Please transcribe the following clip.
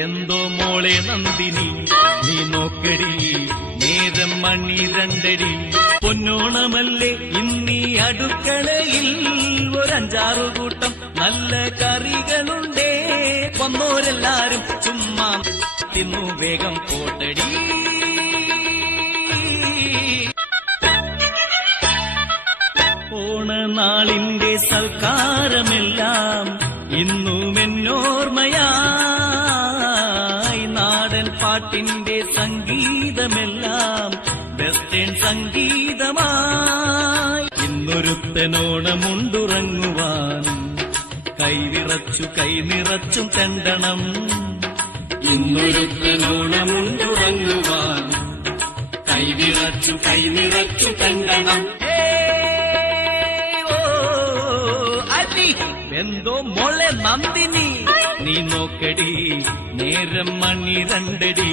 വെന്തോ മോളെ നന്ദിനി നീ നോക്കടി നേരം മണി രണ്ടടി പൊന്നോണമല്ലേ ഇന്നീ അടുക്കളയിൽ ഒരഞ്ചാറു കൂട്ടം നല്ല കറികളുണ്ടേ വന്നോരെല്ലാരും ചുമ്മാ തിന്നു വേഗം പോട്ടടി ഓണനാളിന്റെ സൽക്കാരമെല്ലാം ഇന്നും എന്നോർമ്മയായി നാടൻ പാട്ടിന്റെ സംഗീതമെല്ലാം വെസ്റ്റേൺ സംഗീതമായി ഇന്നൊരുത്തനോണമുണ്ടുറങ്ങുവാൻ കൈനിറച്ചും തെണ്ടണം ഇന്നൊരുത്തനോണമുണ്ടുറങ്ങുവാൻ കൈനിറച്ചു തെണ്ടണം വെന്തോ മോളെ നന്ദിനി നീ നോക്കടി നേരം മണി രണ്ടടി